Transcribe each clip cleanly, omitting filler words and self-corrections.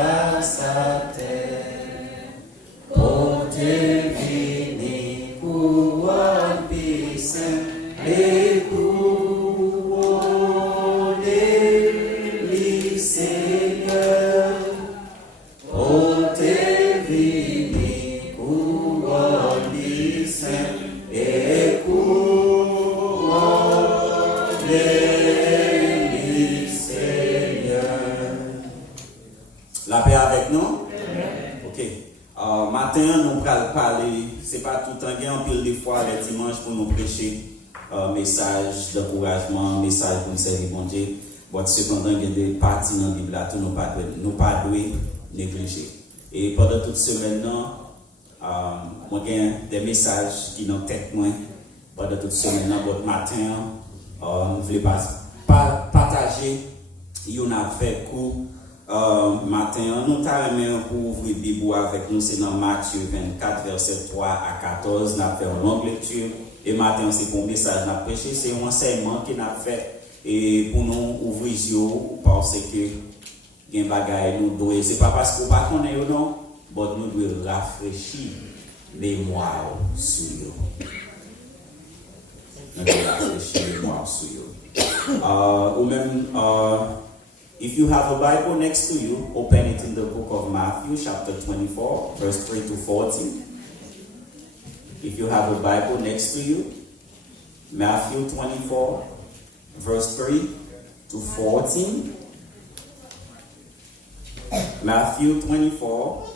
face à terre. Porte vini couronne puissant et couronne les Seigneur. Porte vini couronne puissant et couronne les Seigneur. La paix avec nous? Ok. Matin, nous allons parler, c'est pas tout le temps, il y a un pile de fois les dimanches pour nous prêcher message d'encouragement, message pour nous servir bon Dieu. Bon, cependant, il y a des parties dans la Bible là, nous pas devons négliger. Et pendant toute semaine, moi j'ai des messages qui dans tête moi. Pendant toute semaine, votre matin, nous voulons partager. Il y en a fait coup. Matin, nous avons pour ouvrir la Bible avec nous, c'est dans Matthieu 24, verset 3 à 14. Nous avons fait une longue lecture. Et matin, c'est pour un message nous avons prêché. C'est un enseignement qui n'a fait et pour nous ouvrir les yeux parce que il y a des bagages nous devons. Ce n'est pas parce qu'on ne connaît pas, non, mais nous devons rafraîchir les mémoires sur eux. Nous devons rafraîchir les mémoires sur eux. Ou même, if you have a Bible next to you, open it in the book of Matthew, chapter 24, verse 3 to 14. If you have a Bible next to you, Matthew 24, verse 3 to 14. Matthew 24,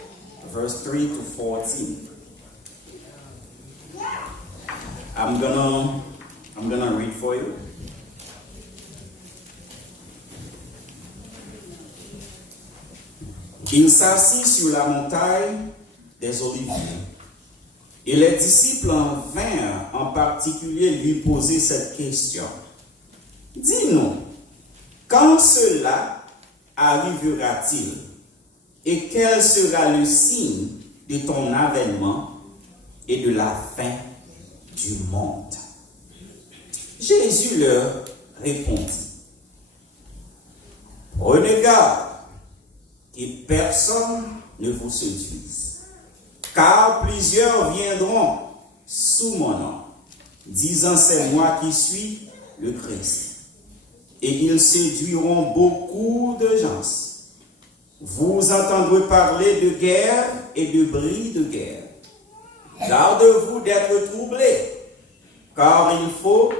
verse 3 to 14. I'm gonna read for you. Il s'assit sur la montagne des Oliviers. Et les disciples vinrent en particulier lui poser cette question. Dis-nous, quand cela arrivera-t-il et quel sera le signe de ton avènement et de la fin du monde? Jésus leur répondit. Prenez garde que personne ne vous séduise, car plusieurs viendront sous mon nom, disant c'est moi qui suis le Christ. Et ils séduiront beaucoup de gens. Vous entendrez parler de guerre et de bris de guerre. Gardez-vous d'être troublés, car il faut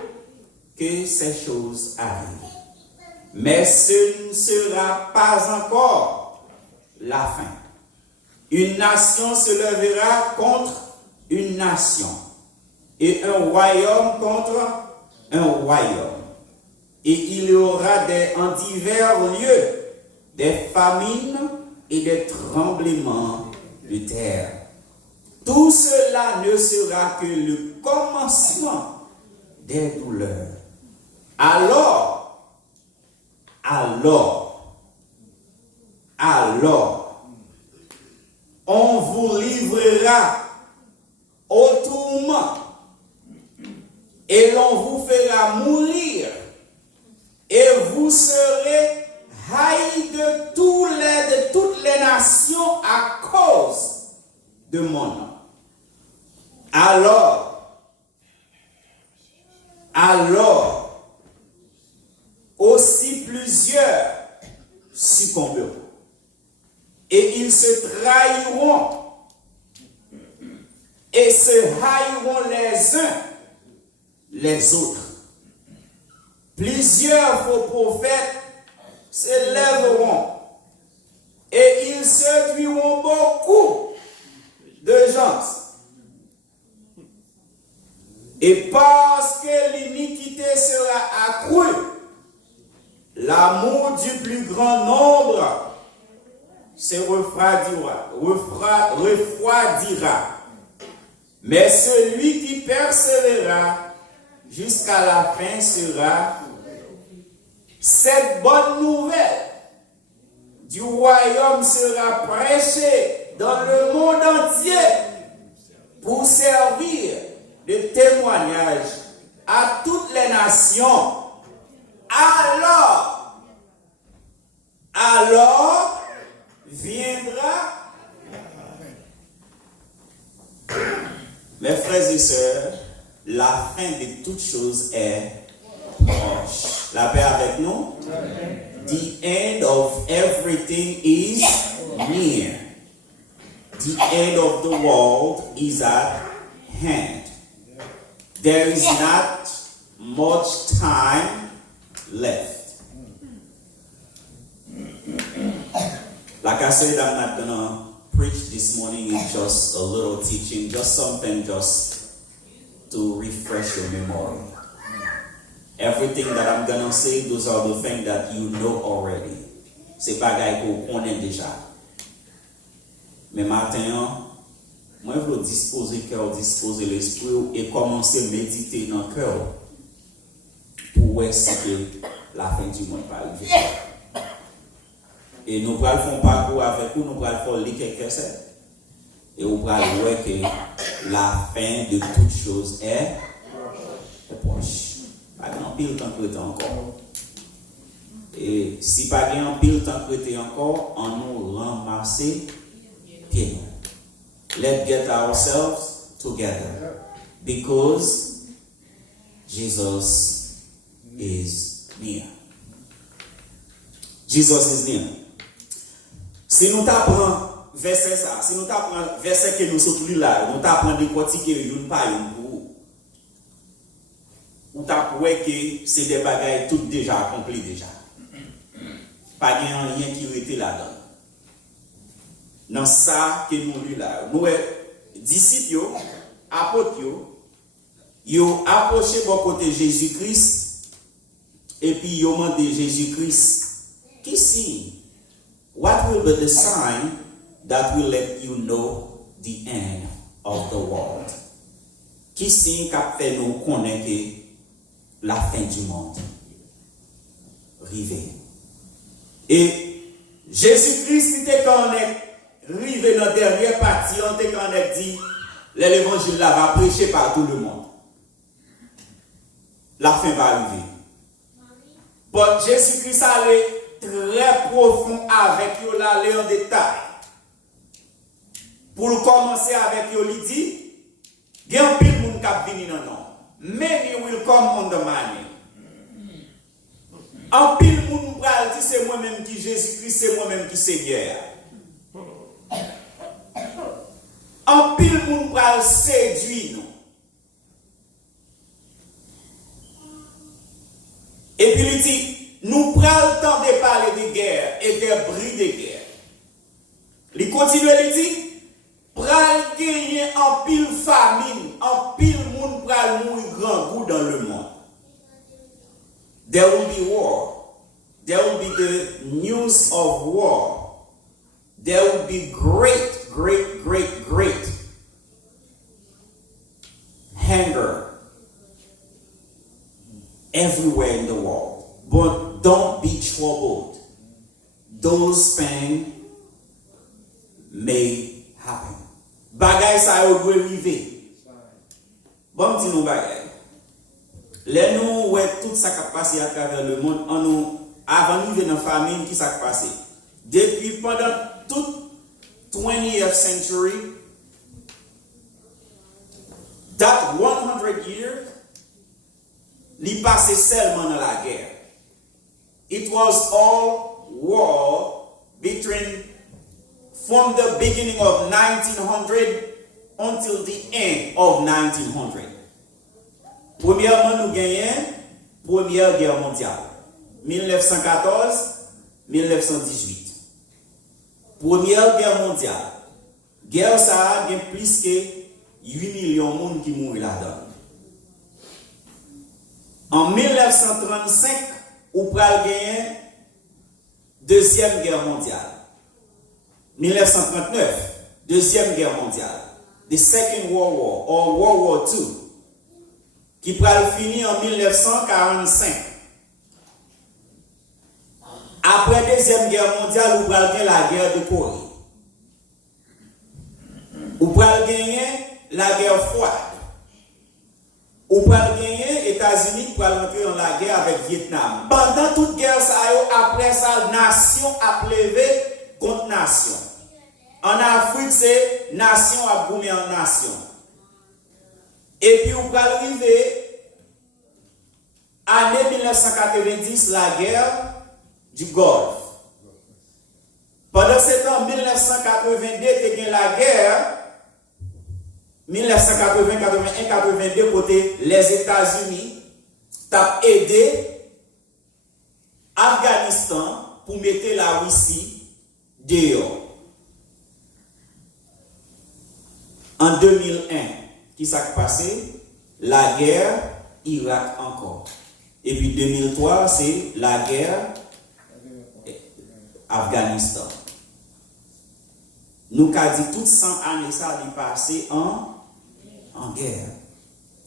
que ces choses arrivent. Mais ce ne sera pas encore la fin. Une nation se lèvera contre une nation et un royaume contre un royaume. Et il y aura en divers lieux des famines et des tremblements de terre. Tout cela ne sera que le commencement des douleurs. Alors, on vous livrera au tourment et l'on vous fera mourir et vous serez haïs de toutes les nations à cause de mon nom. Alors, aussi plusieurs succomberont. Et ils se trahiront et se haïront les uns les autres. Plusieurs faux prophètes se lèveront et ils séduiront beaucoup de gens. Et parce que l'iniquité sera accrue, l'amour du plus grand nombre se refroidira. Mais celui qui persévérera jusqu'à la fin sera. Cette bonne nouvelle du royaume sera prêchée dans le monde entier pour servir de témoignage à toutes les nations. Alors viendra Mes frères et sœurs, la fin de toutes choses est proche. La paix avec nous? The end of everything is near. The end of the world is at hand. There is not much time left. Like I said, I'm not gonna preach this morning. It's just a little teaching, just something just to refresh your memory. Everything that I'm gonna say, those are the things that you know already. C'est bagaille qu'on connaît déjà. Mais maintenant, moi, je veux disposer le cœur, disposer l'esprit et commencer à méditer dans le cœur pour essayer que la fin du monde va arriver. Et nous allons faire un parcours avec vous, nous allons faire lire quelques versets. Et nous allons voir que la fin de toutes choses est proche. Pas grand pile temps prêté encore. Et si pas grand pile temps prêté encore, on nous ramasser pieds. Let's get ourselves together because Jesus is near. Jesus is near. Si nous t'apprenons verset ça, si nous t'apprenons verset que nous sommes là, nous t'apprenons de décortiquer une par une pour ou t'apprends que c'est des bagailles toutes déjà accomplies déjà. Pas rien qui était là-dedans. Dans ça que nous lisons là, nous disciples, apôtres, ils approché bon côté Jésus-Christ et puis ils demandé Jésus-Christ qui signe? What will be the sign that will let you know the end of the world? Qui signe qu'a fait nous connaître la fin du monde? Rivé. Et Jésus-Christ était quand on est rivé dans la dernière partie, on était quand on est dit l'évangile là va prêcher par tout le monde. La fin va arriver. But Jésus-Christ allait très profond avec eux là, aller en détail. Pour commencer avec eux, il dit, il y a un pile monde qui a venu non. Many will come on the money. Un pile monde pral dit c'est moi-même qui Jésus-Christ, c'est moi-même qui Seigneur. Un pile monde pral séduit nous. Et puis il dit, nous prenons le temps de parler de guerre et des bris de guerre. Il continue à dire, pral gagner en pile famine, en pile monde pral mourir grand goût dans le monde. There will be war. There will be the news of war. There will be great hunger everywhere in the world. But don't be troubled. Those things may happen. Bagay sa yo dwe rive. Bon ti nou bagay. Les nous ouais tout ça qui passe à travers le monde, on nous avant nous dans famine qui ça passé. Depuis pendant toute 20th century, that 100 years, li passé seulement dans la guerre. It was all war between from the beginning of 1900 until the end of 1900. Premièrement, nous gagnons Première Guerre mondiale. 1914-1918. Première Guerre mondiale. Guerre ça a plus que 8 millions de monde qui mourent là-dedans. En 1935, on pral gagner Deuxième Guerre mondiale. 1939, Deuxième Guerre mondiale. The Second World War or World War II. Qui pral finir en 1945. Après Deuxième Guerre mondiale, on pral gagner la guerre de Corée. On pral gagner la guerre froide. On pral gagner États-Unis pour rentrer dans la guerre avec Vietnam. Pendant toute guerre ça après ça nation a levé contre nation. En Afrique c'est nation a boumé en nation. Et puis, on va arriver, année 1990, la guerre du Golfe. Pendant ce temps, 1982, tu as la guerre, 1980, 81, 82, côté les États-Unis, t'as aidé Afghanistan pour mettre la Russie dehors. En 2001, qui s'est passé? La guerre Irak encore. Et puis 2003, c'est la guerre Afghanistan. Nous avons dit toutes 100 années ça a passé en guerre.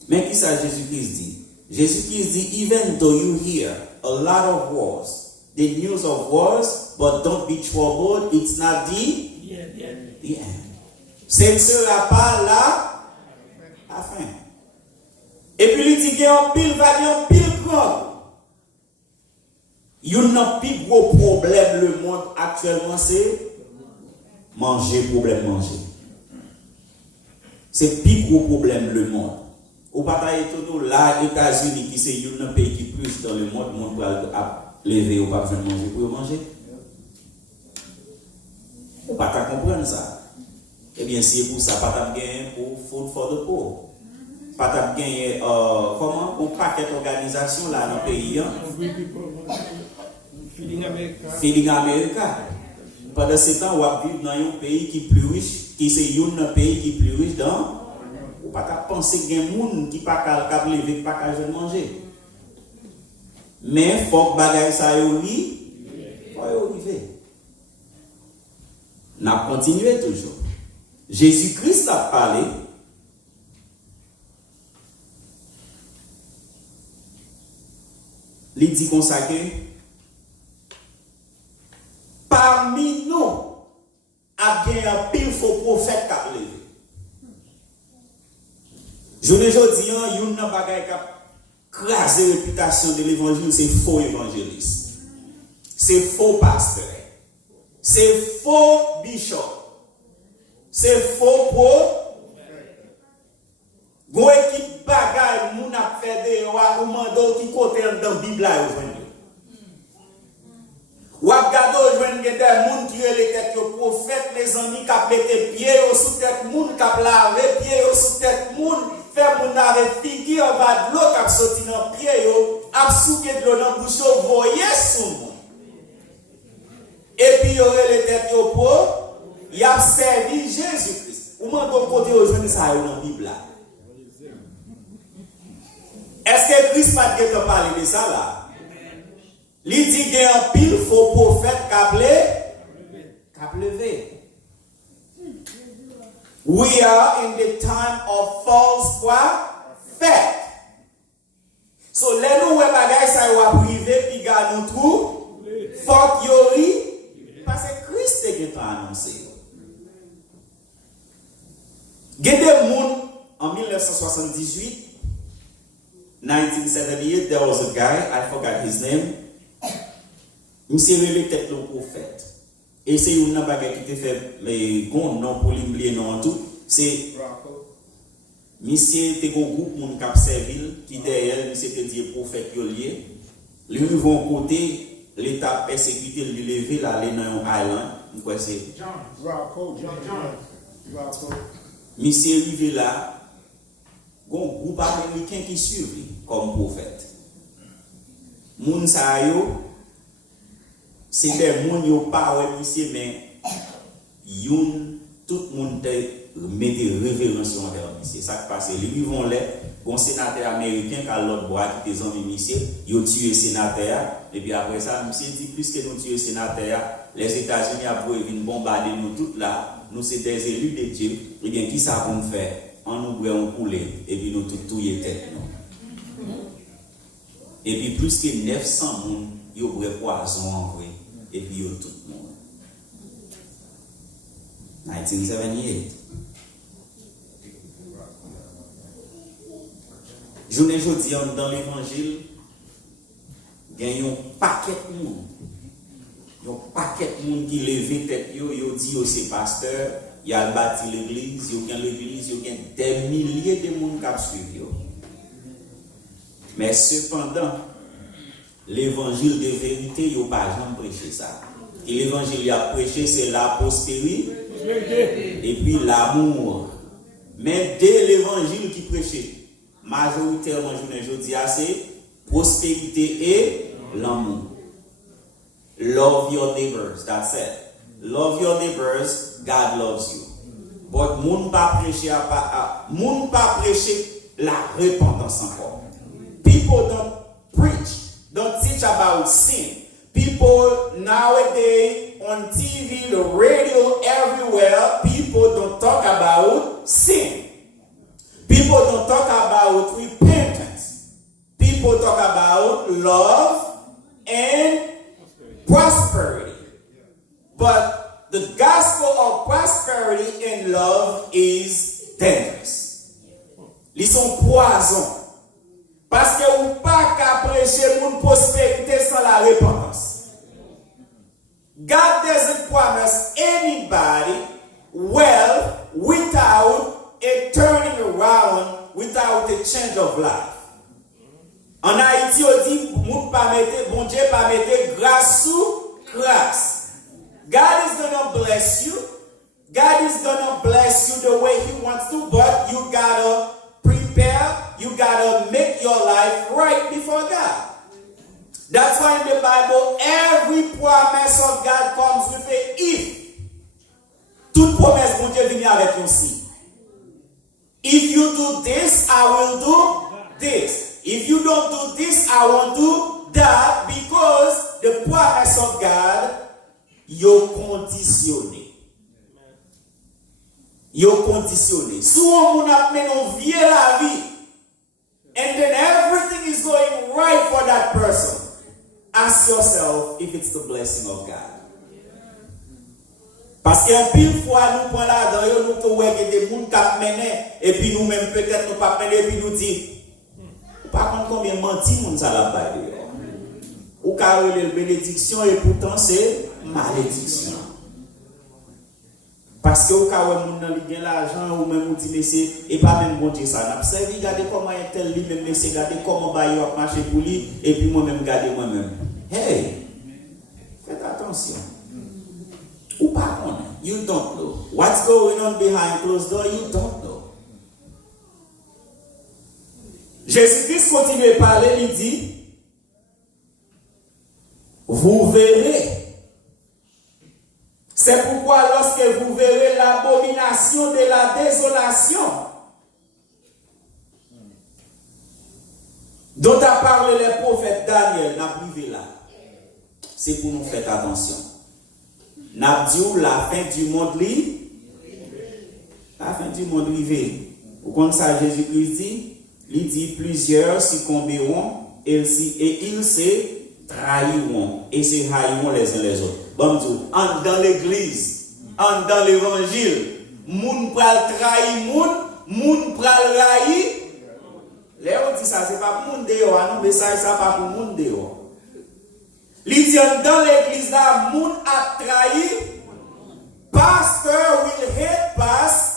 Mais qui ça Jésus-Christ dit? Jésus-Christ dit, even though you hear a lot of wars, the news of wars, but don't be troubled, it's not the end. Ce ne sera pas la fin. Et puis il dit qu'il y a un pile vague, un pile grand. Il y a un plus gros problème le monde actuellement, c'est manger, problème manger. C'est le plus gros problème le monde. Au bataille tout là, États-Unis qui c'est un pays qui plus dans le monde va lever ou pas besoin de manger pour manger. Ou pas comprendre ça. Eh bien, c'est pour ça, pas gagner pour Food for the Poor. Pas gagner, comment, un paquet d'organisations là dans le pays. Feeding America. Pendant ce temps, on va vivre dans un pays qui est plus riche, qui c'est un pays qui est plus riche dans. Ou pas penser qu'il y a des gens qui ne pas capable de lever, pas capable de manger. Mais il faut que bagaille ça y faut arriver. On a continué toujours. Jésus-Christ a parlé. Il dit comme ça que parmi nous, il y a un pile faux prophète qui a levé. Je ne dis pas, il y a un bagage qui a crasé la réputation de l'évangile, c'est faux évangéliste. C'est faux pasteur. C'est faux bishop. C'est faux pour. Gon équipe bagay moun a fait de ou mando qui côté dans Bible là ou a gado joindre des moun qui les tête yo prophète les amis qui mettre pied sous tête moun qui laver pied sous tête moun faire moun avec figure va de l'eau qui sorti dans pied yo a souké de l'eau dans bouche voyer sous moun et puis yo les tête yo pour y a servi Jésus-Christ ou mando côté yo joindre ça dans Bible là. Est-ce que Christ va te parler de ça là? Il dit qu'il y a un pile faux prophète qui a levé. We are in the time of false prophet. So, les nous bagaille ça va privé puis gars nous trou. Faut qu'il parce que Christ est annoncé. Il y a des gens en 1978. 1978, there was a guy, I forgot his name. Monsieur relé tête le prophète. Et c'est une bagarre qui te fait mais bon non pour l'oublier non tout. C'est monsieur te go groupe mon cap servil qui derrière monsieur te dit prophète yo lié. Lui vont côté l'état persécuté lui lever là aller dans un island, quoi c'est John. Monsieur arrivé là un groupe américain qui suit comme prophète. Moun sa yo, c'est des moun yo pas ouais monsieur mais youn tout moun te mette révérence envers monsieur. Ça qui passe, les vont les bon sénateur américain qui a l'autre bois qui des hommes monsieur, yo tué sénateur et puis après ça monsieur dit plus que nous tuer sénateur, les États-Unis a pour venir bombarder nous toutes là, nous c'est des élus de Dieu. Et bien qui ça qu'on faire? On nous brûle, on coule, et puis nous tout y tête. Et puis plus que 900 personnes, ils ont brûlé poison en vrai, et puis ils ont tout le monde. 1978. Je ne dis pas dans l'évangile, il y a un paquet de monde. Donc, paquet de monde qui lève tête, yo dit yo c'est pasteur, il a bâti l'église, il y a l'église, il y a des milliers de monde qui suivent. Mais cependant, l'évangile de vérité, il n'y a pas jamais prêché ça. Et l'évangile il a prêché, c'est la prospérité et puis l'amour. Mais dès l'évangile qui prêchait, majoritairement, je dis c'est prospérité et l'amour. Love your neighbors, that's it. Love your neighbors, God loves you. But moun pas prêcher la repentance encore. People don't preach, don't teach about sin. People nowadays on TV, the radio, everywhere, people don't talk about sin. People don't talk about repentance. People talk about love and prosperity. But the gospel of prosperity and love is dangerous. Ils sont poison. Parce que vous pas qu'à prêcher pour une prospérité sans la repentance. God doesn't promise anybody wealth without a turning around, without a change of life. En Haïti, on dit, bon Dieu pas mettre grâce sous grâce. God is gonna bless you. God is gonna bless you the way He wants to, but you gotta prepare. You gotta make your life right before God. That's why in the Bible, every promise of God comes with a if. Toute promesse bon Dieu vient avec un si. If you do this, I will do this. If you don't do this, I won't do that, because the promise of God, you're conditionné. You're conditionné. Souvent, on a mené la vie. And then everything is going right for that person. Ask yourself if it's the blessing of God. Parce qu'un pile fois, nous prenons là-dedans, nous trouvons que des gens qui mènent, et puis nous-mêmes, peut-être, nous pas mener, et puis nous disons, par contre, combien menti nous ça la baille. Ou car il est bénédiction, et pourtant c'est malédiction. Parce que au cas où on a bien l'argent, ou même on dit, mais c'est, et pas même bon Dieu ça. N'a pas regardez comment il tel lui, même c'est regardez comment va y marcher pour lui, et puis moi-même garder moi-même. Hey, faites attention. Ou pas on, you don't know. What's going on behind closed door, you don't know. Jésus-Christ continue à parler, il dit, vous verrez. C'est pourquoi lorsque vous verrez l'abomination de la désolation dont a parlé le prophète Daniel, n'a privé là. C'est pour nous faire attention. N'a dit la fin du monde li. La fin du monde rivé. Vous connaissez ça, Jésus-Christ dit, il dit plusieurs succomberont et ils se trahiront et se haïront les uns les autres. Bon, dans l'église, dans l'évangile, moun pral trahir moun pral raïr. Là on dit ça, c'est pas pour moun dehors, non, mais ça pas pour moun dehors. Il dit dans l'église là, moun a trahi, pastor will hate pass.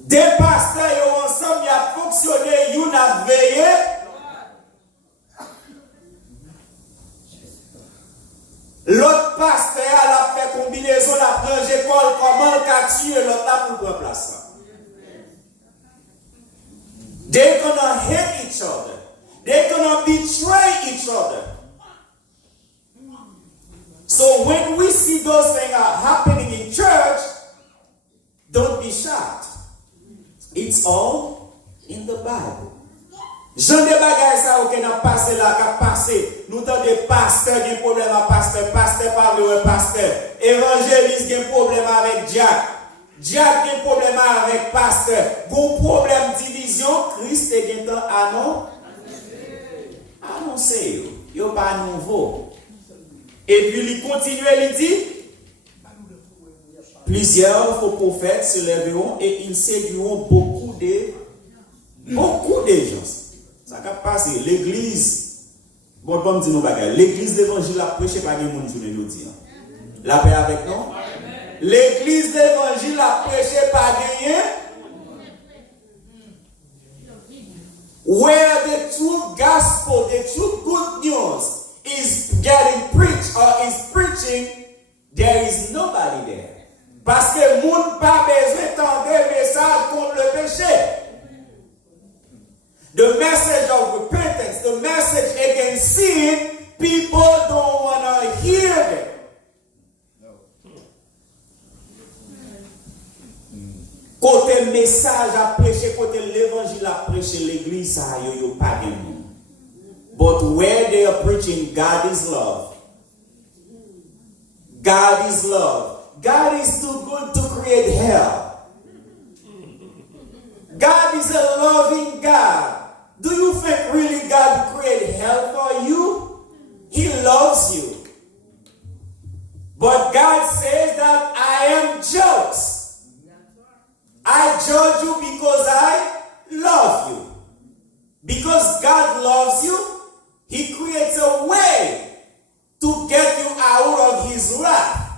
Des pasteurs ensemble, il a fonctionné, il a veillé. L'autre pasteur a fait combinaison, la prend école, comment le cas tuer l'autre là pour prendre place. They're gonna hate each other. They're gonna betray each other. So when we see those things are happening in church, don't be shocked. It's all in the Bible. Jean de bagay ça ou n'a passé là, qu'a passé. Nous t'en des pasteurs qui ont problème avec pasteur parle avec pasteur. Évangéliste qui ont problème avec Jack. Jack qui ont problème avec pasteur. Bon problème division, Christ est temps annoncé. Yo pas nouveau. Et puis il continue, il dit plusieurs faux prophètes se lèveront et ils séduiront beaucoup de gens. Ça va passer. L'église Bon, dis nous bagaille. L'église d'évangile a prêché par des gens journée aujourd'hui. La paix avec nous. L'église d'évangile a prêché par des gens. Where the true gospel, the true good news is getting preached or is preaching, there is nobody there. Parce que moun pas besoin d'entendre message contre le péché. The message of repentance, the message against sin, people don't want to hear it. Côté message à prêcher, côté l'évangile à prêcher, l'église ça yo pas de monde. But where they are preaching, God is love. God is love. God is too good to create hell. God is a loving God. Do you think really God created hell for you? He loves you. But God says that I am just. I judge you because I love you. Because God loves you, He creates a way to get you out of His wrath.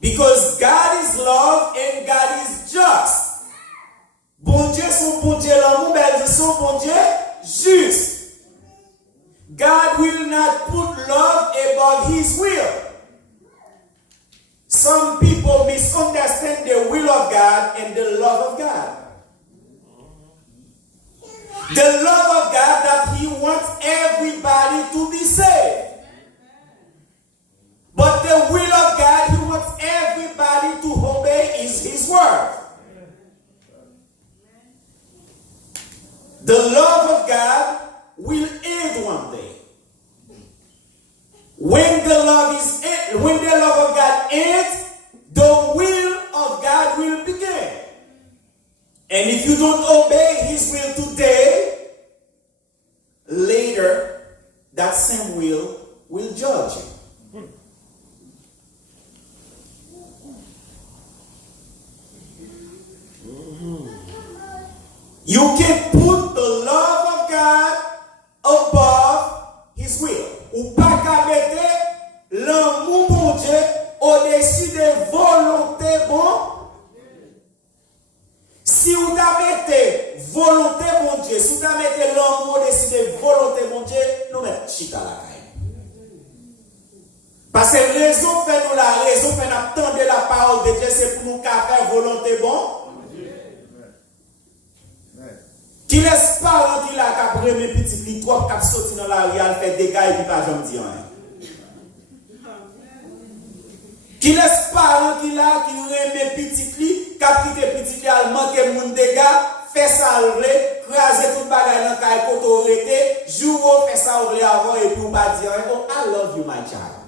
Because God is love and God is just. Bon Dieu, son bon Dieu, l'amour, ben son bon Dieu, juste. God will not put love above His will. Some people misunderstand the will of God and the love of God. The love of God that He wants everybody to be saved. But the will of God, He wants everybody to obey His word. The love of God will end one day. When the love of God ends, the will of God will begin. And if you don't obey His will today, later that same will judge you. You can put the love of God above His will. Ou pas qu'à mettre l'amour bon Dieu au-dessus des volontés bon. Si vous mettez volonté bon Dieu, si vous mettez l'amour au-dessus des volontés bon Dieu, nous mettons chita la caille. Parce que raison fait nous la raison fait nous attendre la parole de Dieu, c'est pour nous faire volonté bon. Qui laisse parents qui la cap remet petit li trop cap sorti dans la rue fait dégâts et puis pas jamais dire rien. Qui laisse parents qui la qui remet petit li cap quitter petit li al manquer moun dégâts fait ça lever craser tout bagage dans caille koto arrêté jour fait ça ouvrir avant et puis pas dire oh I love you my child.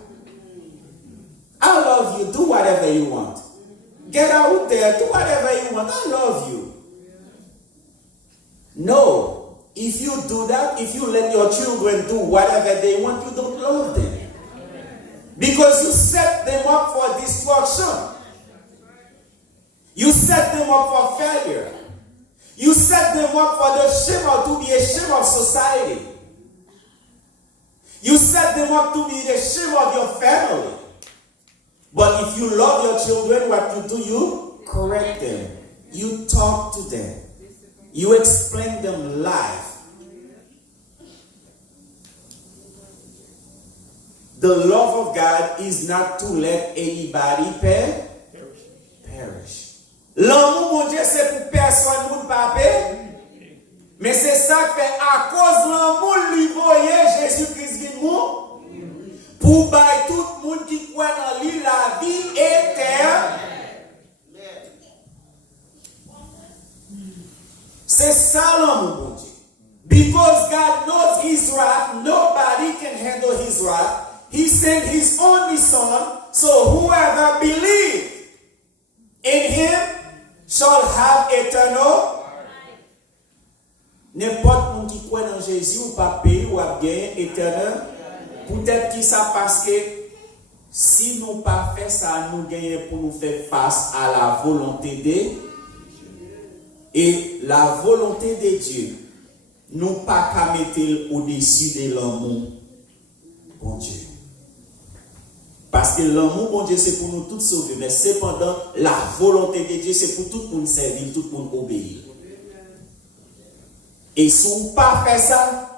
I love you, do whatever you want. Get out there, do whatever you want. I love you. No, if you do that, if you let your children do whatever they want, you don't love them. Because you set them up for destruction. You set them up for failure. You set them up for the shame or to be a shame of society. You set them up to be the shame of your family. But if you love your children, what you do, you correct them. You talk to them. You explain them life. The love of God is not to let anybody perish. L'amour mon Dieu c'est pour personne moun pa pe. Mais c'est ça que fait à cause l'amour lui voyait Jésus-Christ qui mou pour bailler tout le monde qui croit en lui la vie éternelle. C'est ça l'amour, mon Dieu. Because God knows His wrath, nobody can handle His wrath. He sent His only Son, so whoever believes in Him shall have eternal life. N'importe monde qui croit dans Jésus ou pas payer ou a gagné éternel. Peut-être que ça parce que si nous pas fait ça, nous gagnons pour nous faire face à la volonté de Dieu. Et la volonté de Dieu, nous pas qu'à mettre au-dessus de l'amour, bon Dieu. Parce que l'amour, bon Dieu, c'est pour nous tous sauver. Mais cependant, la volonté de Dieu, c'est pour tout le monde servir, tout le monde obéir. Et si vous ne pas fait ça,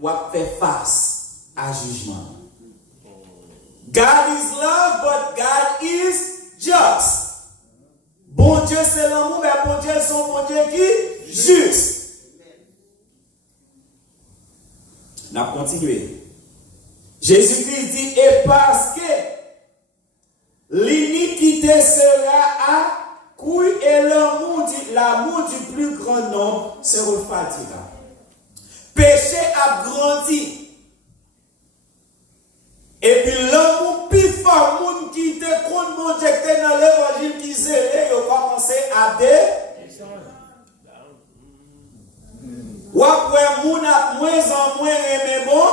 vous faites face à jugement. God is love, but God is just. Bon Dieu, c'est l'amour, mais bon Dieu, c'est bon Dieu qui est juste. On a continué. Jésus-Christ dit, et parce que l'iniquité sera accrue et l'amour du plus grand nombre se refroidira. Péché a grandi. Et puis l'amour plus fort, moun qui était contre mon Dieu, qui était dans l'évangile, qui zélé, il a commencé à ou après moun a moins en moins aimé bon.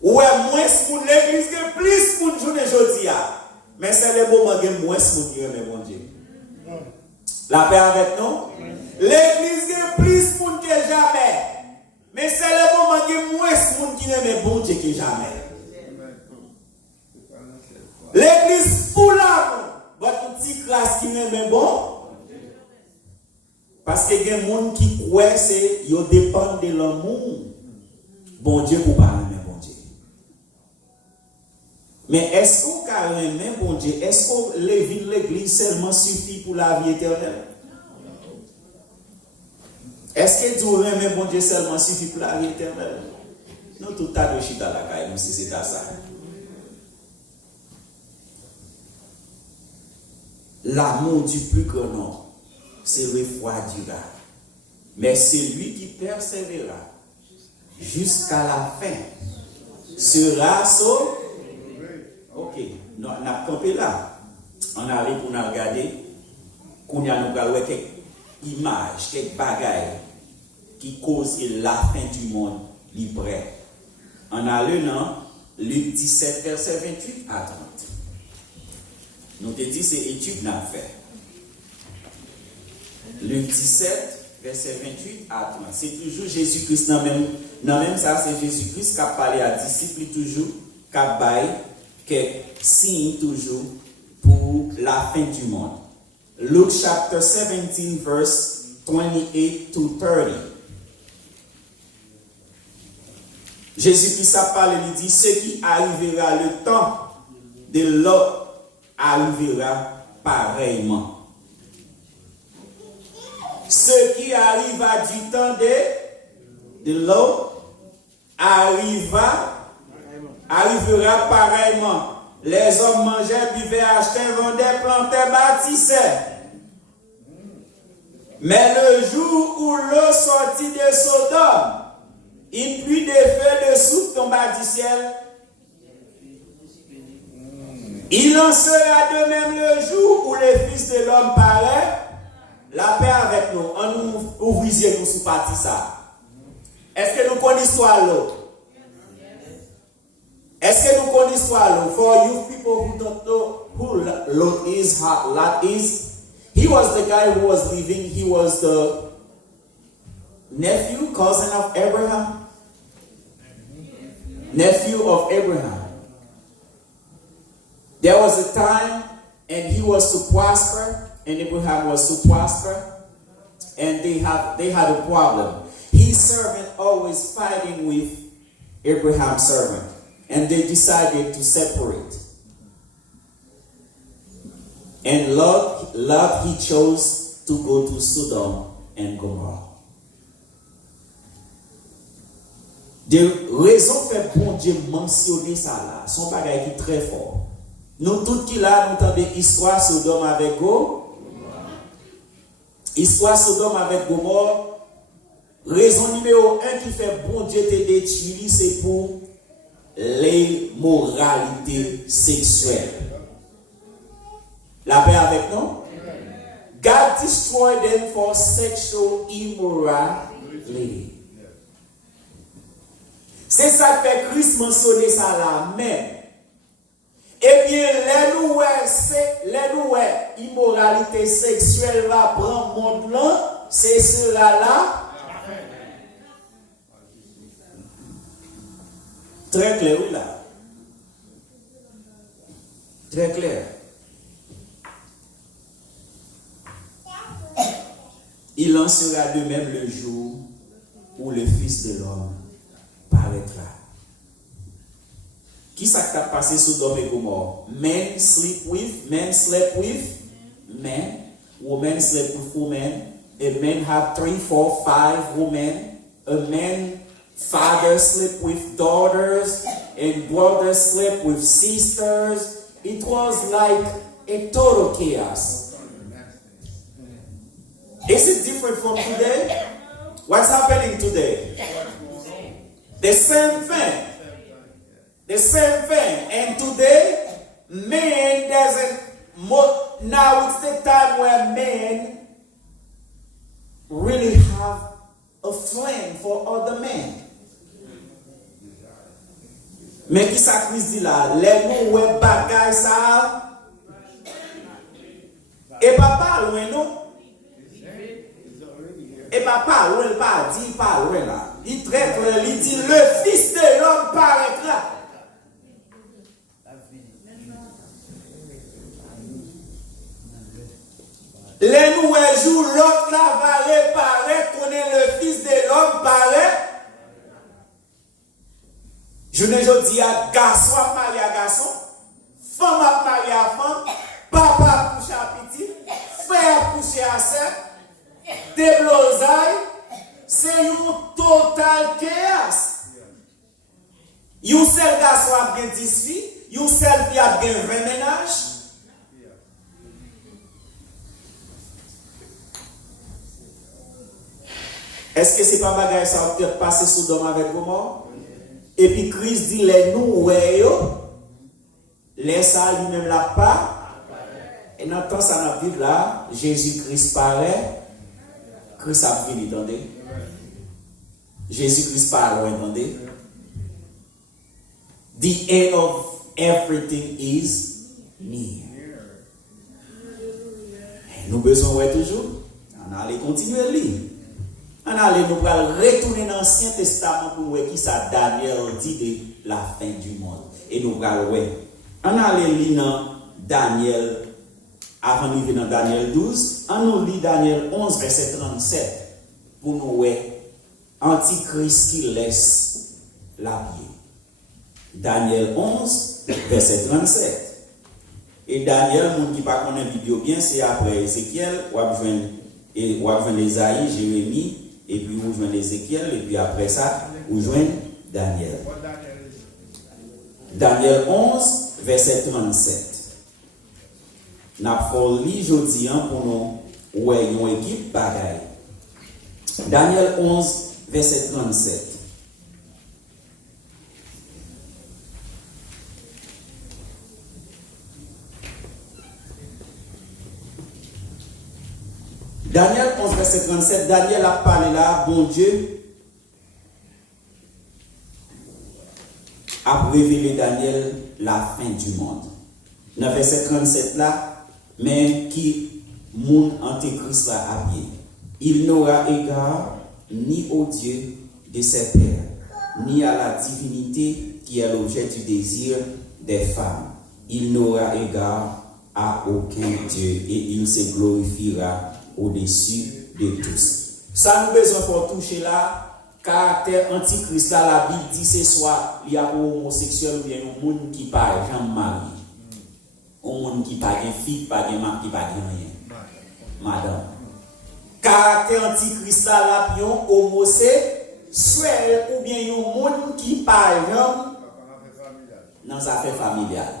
Ou moins moun l'église que plus moun journée jodi a. Mais c'est le moment que moins moun qui aime bon Dieu. La paix avec nous. L'église que plus moun que jamais. Mais c'est le moment que moins moun qui aime bon Dieu que jamais. L'église pour l'amour. Votre petit classe qui aime bon. Parce que il y a des gens qui croient que ils dépendent de l'amour. Bon Dieu pour parler, mais bon Dieu. Mais est-ce qu'on carrément, bon Dieu, est-ce que l'église seulement suffit pour la vie éternelle? Est-ce que Dieu aime bon Dieu seulement suffit pour la vie éternelle? Nous tout à de chita la caille, nous si c'est à ça. L'amour du plus grand nom se refroidira. Mais celui qui persévérera jusqu'à la fin sera sauvé. Ok, nous avons campé là. On arrive pour nous regarder. Qu'on y a nous quelques images, quelques bagailles qui causent la fin du monde libre. On a lu dans Luc 17, verset 28 à 30. Nous te dit c'est étude n'a fait. Luc 17, verset 28 à 30. C'est toujours Jésus-Christ dans même ça, c'est Jésus-Christ qui a parlé à disciples toujours, qui a baillé quelques signes toujours pour la fin du monde. Luke chapter 17, verse 28 to 30. Jésus-Christ a parlé, il dit, ce qui arrivera le temps de l'autre arrivera pareillement. Ce qui arriva du temps de l'autre arrivera pareillement. Les hommes mangeaient, buvaient, achetaient, vendaient, plantaient, bâtissaient. Mais le jour où l'eau sortit de Sodome, une pluie de feu de soupe tomba du ciel. Il en sera de même le jour où le Fils de l'homme paraît. La paix avec nous. On nous ouvriez nous sous partie ça. Est-ce que nous connaissons l'histoire là? Est-ce que nous connaissons l'histoire là? For you people who don't know who Lot is, he was the guy who was living. He was the nephew, cousin of Abraham. Nephew of Abraham. There was a time and he was to prosper, and Abraham was to prosper, and they had a problem. His servant always fighting with Abraham's servant, and they decided to separate. And Lot he chose to go to Sodom and Gomorrah. Des raisons fait bon Dieu mentionner ça là, son bagage qui est très fort. Nous tous qui là, nous entendons histoire Sodome avec Gomorrah. Histoire Sodome avec Gomorrah. Raison numéro 1 qui fait bon Dieu te détruire, c'est pour l'immoralité sexuelle. La paix avec nous? God destroyed them for sexual immorality. C'est ça que fait Christ mentionner ça là même. Eh bien, les immoralité sexuelle va prendre monde là, ce sera là. Très clair, oui, là. Très clair. Il en sera de même le jour où le Fils de l'homme paraîtra. Qui ça qui a passé sous Sodome et Gomorrhe? Men sleep with, men slept with men, women slept with women, a man had 3, 4, 5 women, a man father slept with daughters, and brothers slept with sisters. It was like a total chaos. Is it different from today? What's happening today? The same thing. The same thing. And today, man doesn't. Now it's the time where men really have a flame for other men. Mais qui ça Christ dit là? Les mots ouais bagay ça. Et papa loin non? Et papa loin pas dit pas loin là. Il très clair, il dit le Fils de l'homme paraîtra. Les nouveaux jours, l'autre là va réparer, qu'on est le Fils de l'homme paraît. Je ne dis à garçon à marier à garçon, femme à marier à femme, papa à coucher à petit, frère à coucher à sœur, des blosailles, c'est un total chaos. Un seul garçon a bien 10 filles, un seul fille a bien 20 ménages. Est-ce que c'est pas bagage ça qui passé sous Sodome avec Gomorrhe? Et puis Christ dit les nous les ça lui-même là pas. Et dans le temps ça n'a vivre là, Jésus-Christ paraît. Christ a fini, attendez. Jésus-Christ paraît, attendez. The end of everything is near. Et nous besoin ouais toujours. On allait continuer à lire. On allait nous retourner dans l'Ancien Testament pour voir qui ça Daniel dit de la fin du monde. Et nous allons voir. On allait lire dans Daniel, avant de venir dans Daniel 12, on nous lit Daniel 11, verset 37, pour nous voir Antichrist qui laisse la vie. Daniel 11, verset 37. Et Daniel, nous qui pas connaît la Bible bien, c'est après Ézéchiel, ou après Esaïe, Jérémie, et puis vous joignez Ézéchiel, et puis après ça, vous joignez Daniel. Daniel 11, verset 37. Nous avons lu aujourd'hui pour nous, où est une équipe pareille. Daniel 11, verset 37. Daniel 11, verset 37, Daniel a parlé là, bon Dieu a révélé Daniel la fin du monde. Dans verset 37 là, mais qui moun antéchrist là à pied. Il n'aura égard ni au Dieu de ses pères, ni à la divinité qui est l'objet du désir des femmes. Il n'aura égard à aucun Dieu et il se glorifiera au-dessus de tous. Ça nous besoin pour toucher là, caractère antichrist là, la Bible dit c'est soit il y a un homosexuel ou bien un monde qui parle, jamais marié. Un monde qui parle de fille, pas de mari, qui parle de rien. Madame. Caractère antichrist là, la pion homosexuel ou bien un monde qui parle dans sa affaire familiale.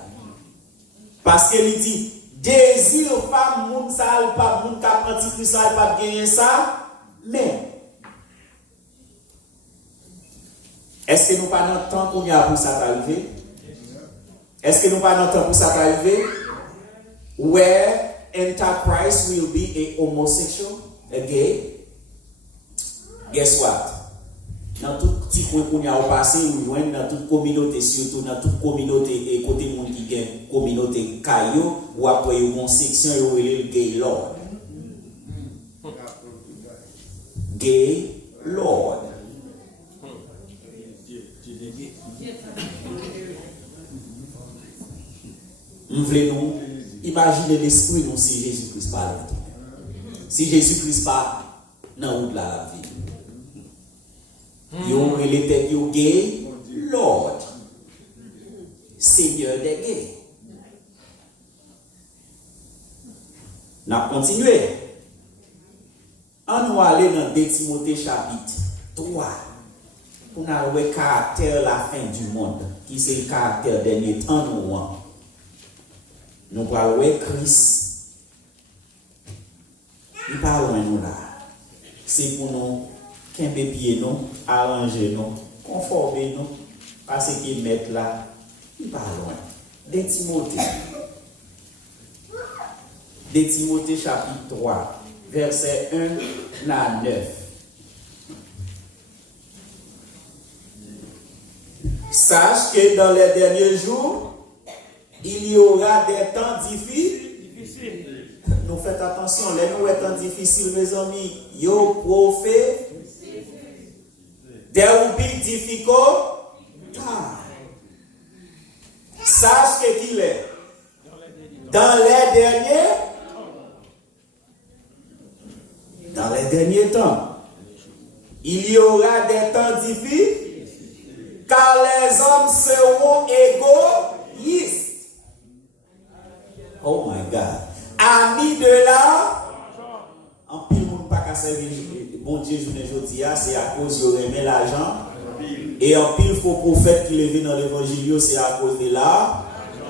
Parce qu'il dit désir femme moun sale pas moun ka antichrist sale pas gagner ça mais est-ce que nous pas dans temps qu'on y a pour ça arriver? Est-ce que nous pas dans temps pour ça arriver? Where Antichrist will be a homosexual, a gay? Guess what? Dans tout petit coin qu'on y a au passé, ou dans toute communauté, surtout dans toute communauté et côté monde qui gagne communauté caillou ou après une section et le gay lord. Lord. Nous voulons imaginer l'esprit nous si Jésus-Christ parle. Si Jésus-Christ parle, dans de la vie. Il était gay, Lord, Seigneur des gays. Nous allons continuer. On va aller dans 2 Timothée chapitre 3 pour nous voir le caractère de la fin du monde, qui c'est le caractère dernier temps nous. Nous allons voir Christ. Il parle de nous là. C'est pour nous qu'un pied nous, arranger nous, conformer nous, parce qu'il met là, il parle loin. 2 Timothée. 2 Timothée chapitre 3, verset 1 à 9. Sache que dans les derniers jours, il y aura des temps difficiles. Nous faites attention, les nous temps difficiles, mes amis. Yo prophète, there will be difficult time. Sache que qu'il est dans les derniers temps, il y aura des temps difficiles, car les hommes seront égoïstes. Oh my God. Amis de là, en pile monde pas qu'à servir bon Dieu aujourd'hui, c'est à cause de remet l'argent. Et en pile faux prophète qui levé dans l'évangile, c'est à cause de là.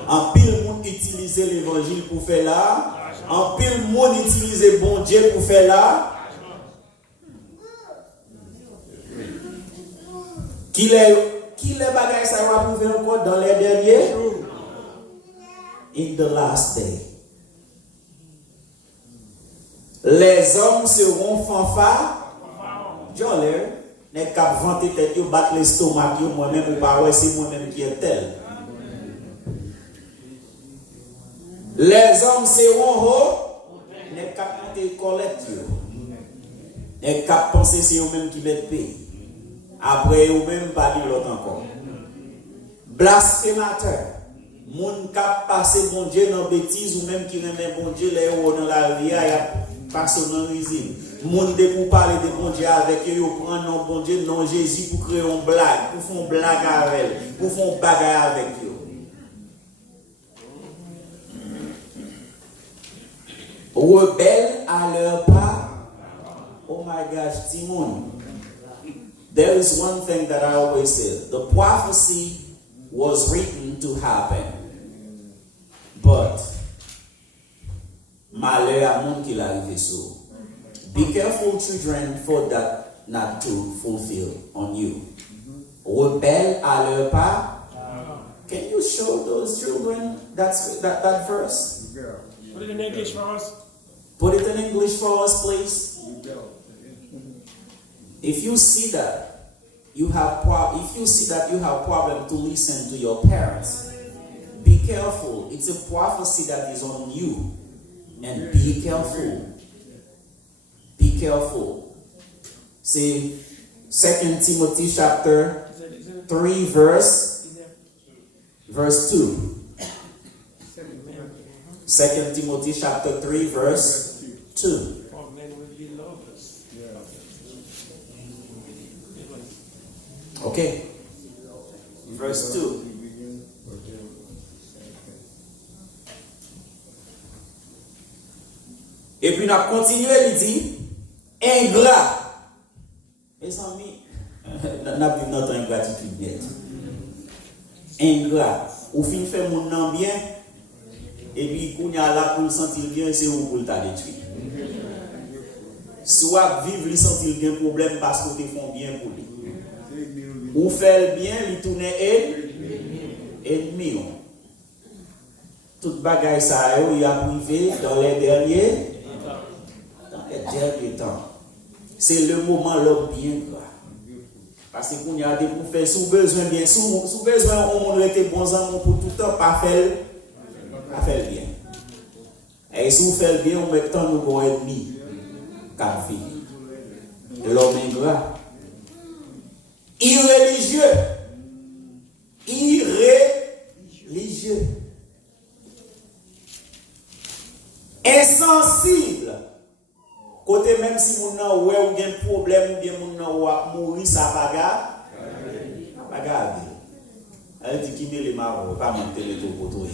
En pile monde utiliser l'évangile pour faire là. En pile monde utiliser bon Dieu pour faire là. Qui les bagages ça va prouver encore dans les derniers? In the last day. Les hommes seront fanfares. Jolé, n'est qu'à vanter tête, yo battre l'estomac, yo moi-même ou pas, ouais, c'est moi-même qui est tel. Les hommes seront hauts, n'est qu'à monter collecte, n'est qu'à penser c'est eux-mêmes qui mettent paix. Après, eux-mêmes pas dire l'autre encore. Blasphémateur. Moun kap passe bon Dieu dans bêtise ou même qui remet bon Dieu les hauts dans la vie, il y a passe dans résine. Moun de pour parler de bon Dieu avec eux, ils prennent non bon Dieu, non Jésus pour créer une blague, pour faire une blague avec elle, pour faire une bagarre avec eux. Rebelles à leur part. Oh my gosh, Timon. There is one thing that I always say. The prophecy was written to happen. But malheur à monde qui l'arrive so. Be careful, children, for that not to fulfill on you. Rebelle à leur part. Can you show those children that verse? Put it in English for us. Put it in English for us, please. If you see that you have problem to listen to your parents, be careful. It's a prophecy that is on you, and be careful. Be careful. See, 2 Timothy chapter 3 verse 2. 2 Timothy chapter 3 verse 2. Okay. Verse 2. Et puis, on a continué, il dit, ingrat. Mes amis, on a vu notre ingratitude net. Ingrat. Ou fin fait mon nom bien, et puis, quand il y a là pour le sentir bien, c'est où pour le détruire. Soit vivre, il sentir bien problème parce que tu font bien pour lui. Ou faire bien, il tourne ennemi. Toute bagaille ça, il a privé dans les derniers temps. C'est le moment le bien quoi. Parce que qu'on y a des pour faire sous besoin bien, sous besoin on était bons amis pour tout le temps pas faire bien. Et si vous faites bien, on met tant nous bon ennemi. Car fini. l'homme ingrat, irréligieux, insensible. Côté même si mon nan ouais ou gen problème ou bien mon nan ou mourir ça bagarre. Bagarre. Elle dit qui met les maraux, pas monter le tout pour tout.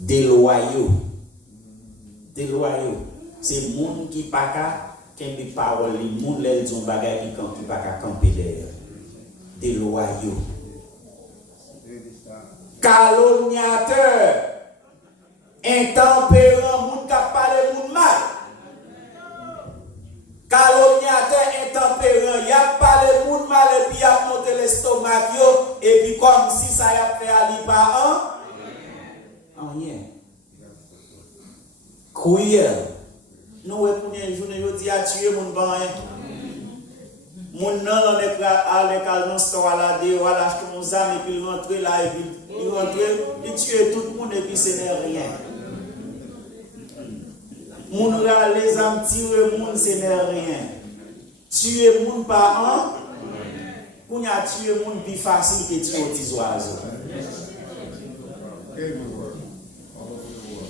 Déloyaux. C'est moun qui pas ka kembe parole, les moun les ont bagarre qui pas ka camper derrière. Déloyaux. Calomniateur. Intempérant, moun ka parle moun mal. Calomniateur, intempérant, y a parlé moun mal et puis y a monté l'estomac yo et puis comme si ça y a fait à li pas rien. Cruel. Nous pour une journée yo di a tuer moun ban rien. Moun nan on est à l'école non store là de voilà acheter mon zam et puis rentrer là et puis il rentre, il tue tout le monde et puis ce n'est rien. Moun ra les âmes tirer moun ce n'est rien. Tuer moun par an, qu'on a tué moun plus facile que tuer aux petits oiseaux.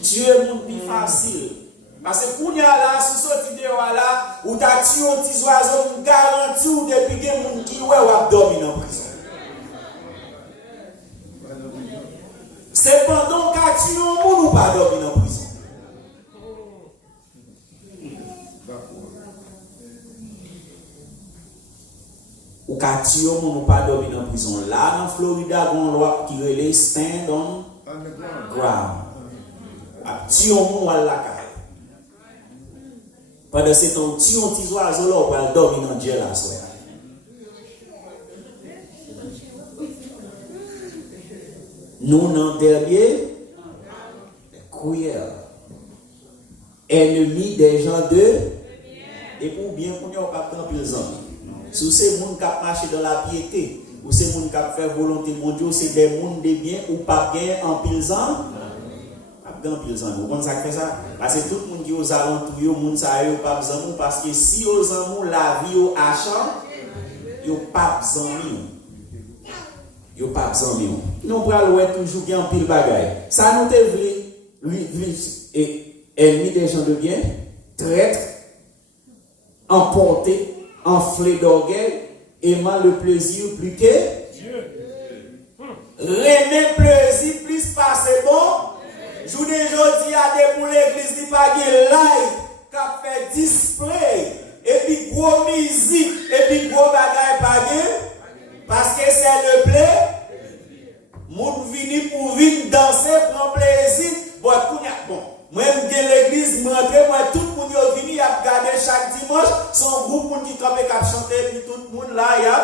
Tuer moun plus facile. Parce que qu'on a là, sous cette vidéo là, où t'as tué aux petits oiseaux, on garantit ou depuis que moun qui ouais ou a dormi en prison. C'est pendant qu'à tué moun ou pas dormi en prison. Ou qu'à tué moun ou pas dormi en prison. Là, dans Florida, on a une loi qui relève stand on ground. À tué moun ou à la caille. Pendant ce temps, tué un petit oiseau là, on va dormir dans Dieu là. Nous, non dernier, cruel, ennemi des gens de, et pour bien qu'on ait pas tant plus amis. Si c'est gens qui marchent dans la piété, ou c'est gens qui fait volonté de Dieu, c'est des gens de bien ou pas bien en pile ans. Vous comprenez ça fait ça? Parce que tout le monde qui est aux alentours, le monde ça yo pas besoin parce que si aux amours la vie au achat, yo pas besoin. Yo pas besoin. Nous pral ouais toujours bien en pile bagaille. Ça nous te lui et ennemi des gens de bien, traître, emporté, enflé d'orgueil, aimant le plaisir plus que Dieu. René plaisir plus passer bon. Journée aujourd'hui à des pour l'église qui pas de live, qui fait display, et puis gros musique, et puis gros bagaille pas parce que c'est le plaisir. Moun vini pour venir danser, prendre plaisir. Bon, moi-même de l'église, moi tout le monde est venu, il a regardé chaque dimanche, son groupe qui campe et chanter, et puis tout le monde là, il a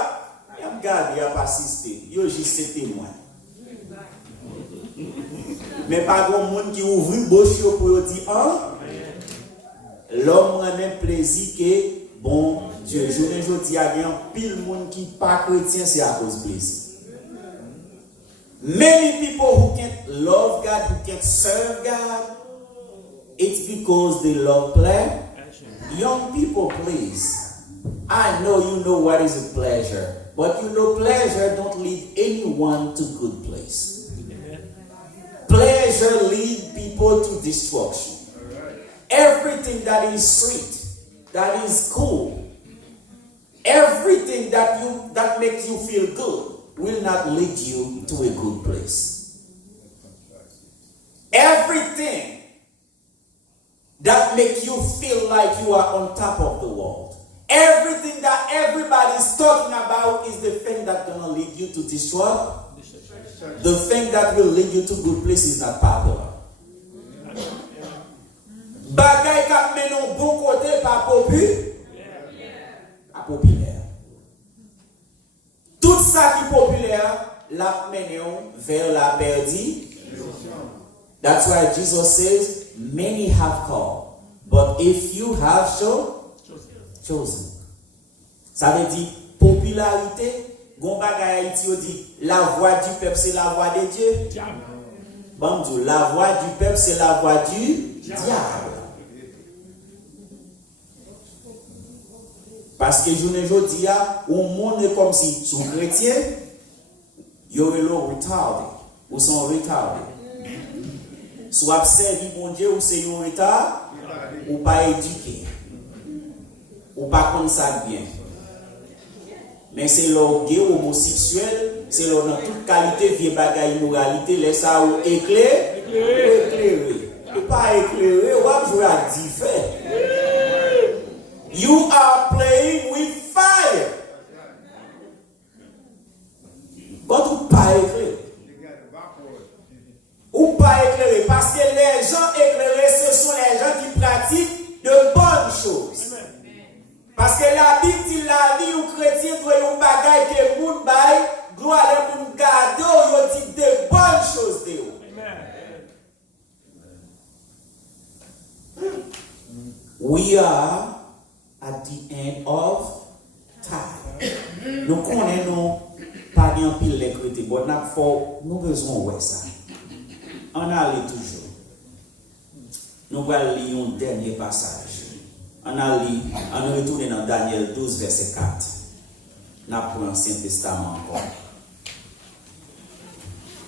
regardé, il a assisté. Il a juste témoin. Mais pas grand monde qui ouvre bouche pour dire l'homme a un plaisir que bon Dieu. Je ne dis à bien pile monde qui pas chrétien c'est à cause de plaisir. Many people who can't love God, who can't serve God, it's because they love pleasure. Young people, please. I know you know what is a pleasure, but you know pleasure don't lead anyone to good place. Pleasure leads people to destruction. Everything that is sweet, that is cool, everything that makes you feel good will not lead you to a good place. Everything that makes you feel like you are on top of the world, everything that everybody is talking about is the thing that's going to lead you to destroy. The thing that will lead you to good places is not popular. Bagay kap menon bon côté pas populaire. Tout ça qui est populaire la menon vers la perdition. That's why Jesus says, many have called, but if you have chosen. Ça veut dire popularité. Gon bagay Haïti dit la voix du peuple c'est la voix de Dieu. Bon Dieu, la voix du peuple c'est la voix du diable. Parce que je ne dis pas, au monde est comme si sont chrétiens, ils sont retardés, ou sont retardés. Soit servi mon Dieu, ou c'est un retard, ou pas éduqué, ou pas comme ça bien. Mais c'est l'orgueil homosexuel, c'est dans toute qualité, vieille bagaille, moralité, laisse ça ou éclairé. Ou pas éclairé, ou pas jouer à différent. You are playing with fire. But ou pas éclairé. Ou pas éclairé. Parce que les gens éclairés, ce sont les gens qui pratiquent de bonnes choses. Parce que la Bible dit la vie ou chrétien doit y avoir un bagage que moun bail, doit aller moun garder, ou dit de bonnes choses de vous. We are at the end of time. Nous connaissons pas bien pile les chrétiens, mais nous besoin de ça. On allait toujours. Nous allons lire un dernier passage. On retourne dans Daniel 12, verset 4. Nous prenons l'Ancien Testament encore.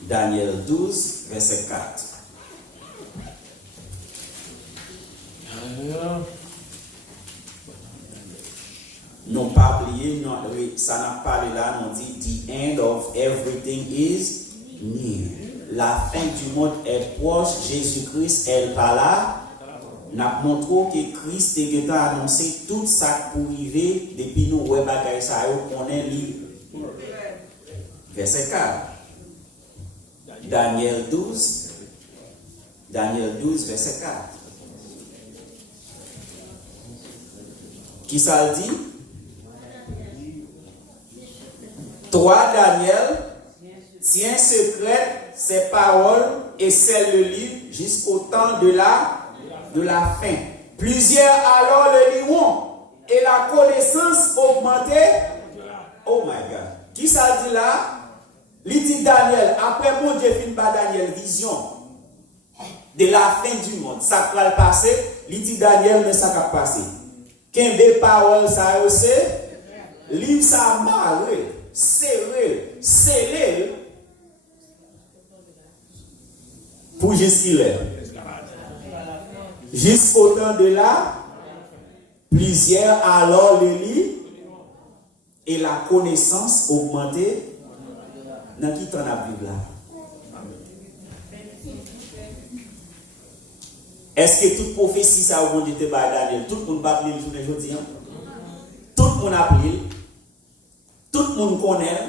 Daniel 12, verset 4. Non pas oublier, ça n'a pas là, on dit the end of everything is near. La fin du monde est proche, Jésus-Christ est par là. N'a montré que Christ est annoncé tout ça pour arriver depuis nous ouais bagaille ça on est libre. Verset 4. Daniel 12 verset 4. Qui ça dit? Toi Daniel, tiens secrète ces paroles et scelle le livre jusqu'au temps de la fin. Plusieurs alors le liront et la connaissance augmentée. Oh my God. Qui ça dit là? Il dit Daniel, après mon Dieu fin par Daniel, vision de la fin du monde. Ça va le passer. Il dit Daniel, mais ça va passer. Qu'un des paroles, ça aussi, livre ça marre, serré, scellé pour jusqu'il est. Jusqu'au temps de là, plusieurs alors le lit et la connaissance augmentée. Dans qui t'en a vu là? Est-ce que toute prophétie ça au monde de Daniel, tout le monde va appeler le jour d'aujourd'hui? Tout le monde appelle, tout le monde connaît,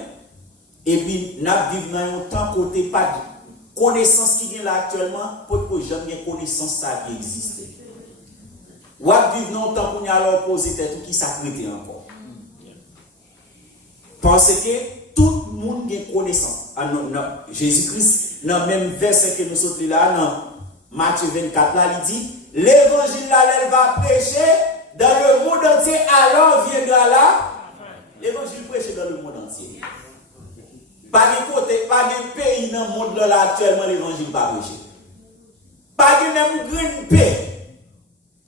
et puis nous vivons dans un temps côté pas de connaissance qui est là actuellement, pour que jamais connaissance ça qui existe. Ou vivre dans un temps pour nous alors poser tête qui s'accrète encore. Parce que tout le monde a connaissance. Jésus-Christ, dans le même verset que nous sommes là, dans Matthieu 24, là, il dit, l'évangile là, elle va prêcher dans le monde entier, alors viendra là. L'évangile prêche dans le monde entier. Pas de côté, pas de pays dans le monde là actuellement, l'évangile pas prêché. Pas de même grande paix,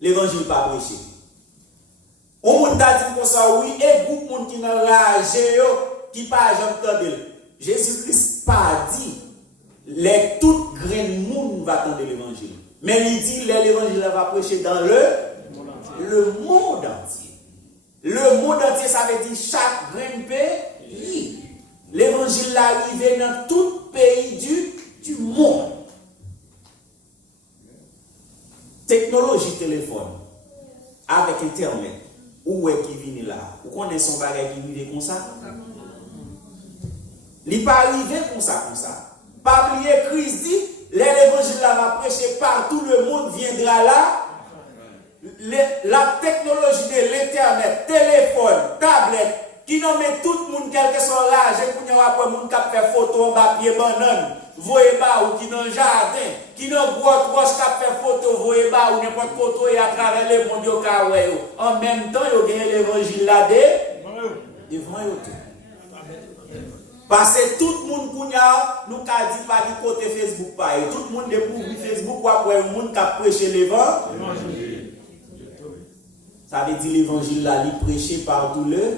l'évangile pas prêché. On monde a dit comme ça, oui, et groupe monde qui n'a ragé, qui pas jamais entendu. Jésus-Christ pas dit, les toutes grandes monde va attendre l'évangile. Mais il dit, l'évangile va prêcher dans le monde entier. Le monde entier, ça veut dire chaque grand pays. L'évangile va arriver dans tout pays du monde. Technologie téléphone, avec Internet, où est qui vient là? Vous connaissez son bagage qui vient comme ça? Il n'est pas arrivé comme ça. Pas oublier Christ dit, l'évangile va prêcher partout, le monde viendra là. La technologie de l'internet, téléphone, tablette, qui nomme tout le monde, quel que soit l'âge, pour nous après monde qui fait photo en papier banane, voyez pas ou qui dans le jardin, qui dans boîte roche qui fait photo, voyez pas ou n'importe photo et à travers le monde yo ka wè yo. En même temps, yo gagne l'évangile là devant yo tout. Parce que tout le monde nous a dit pas du côté Facebook pareil. Tout le monde découvre Facebook ou après le monde qui a prêché l'évangile. Ça veut dire l'évangile là, il prêché partout le.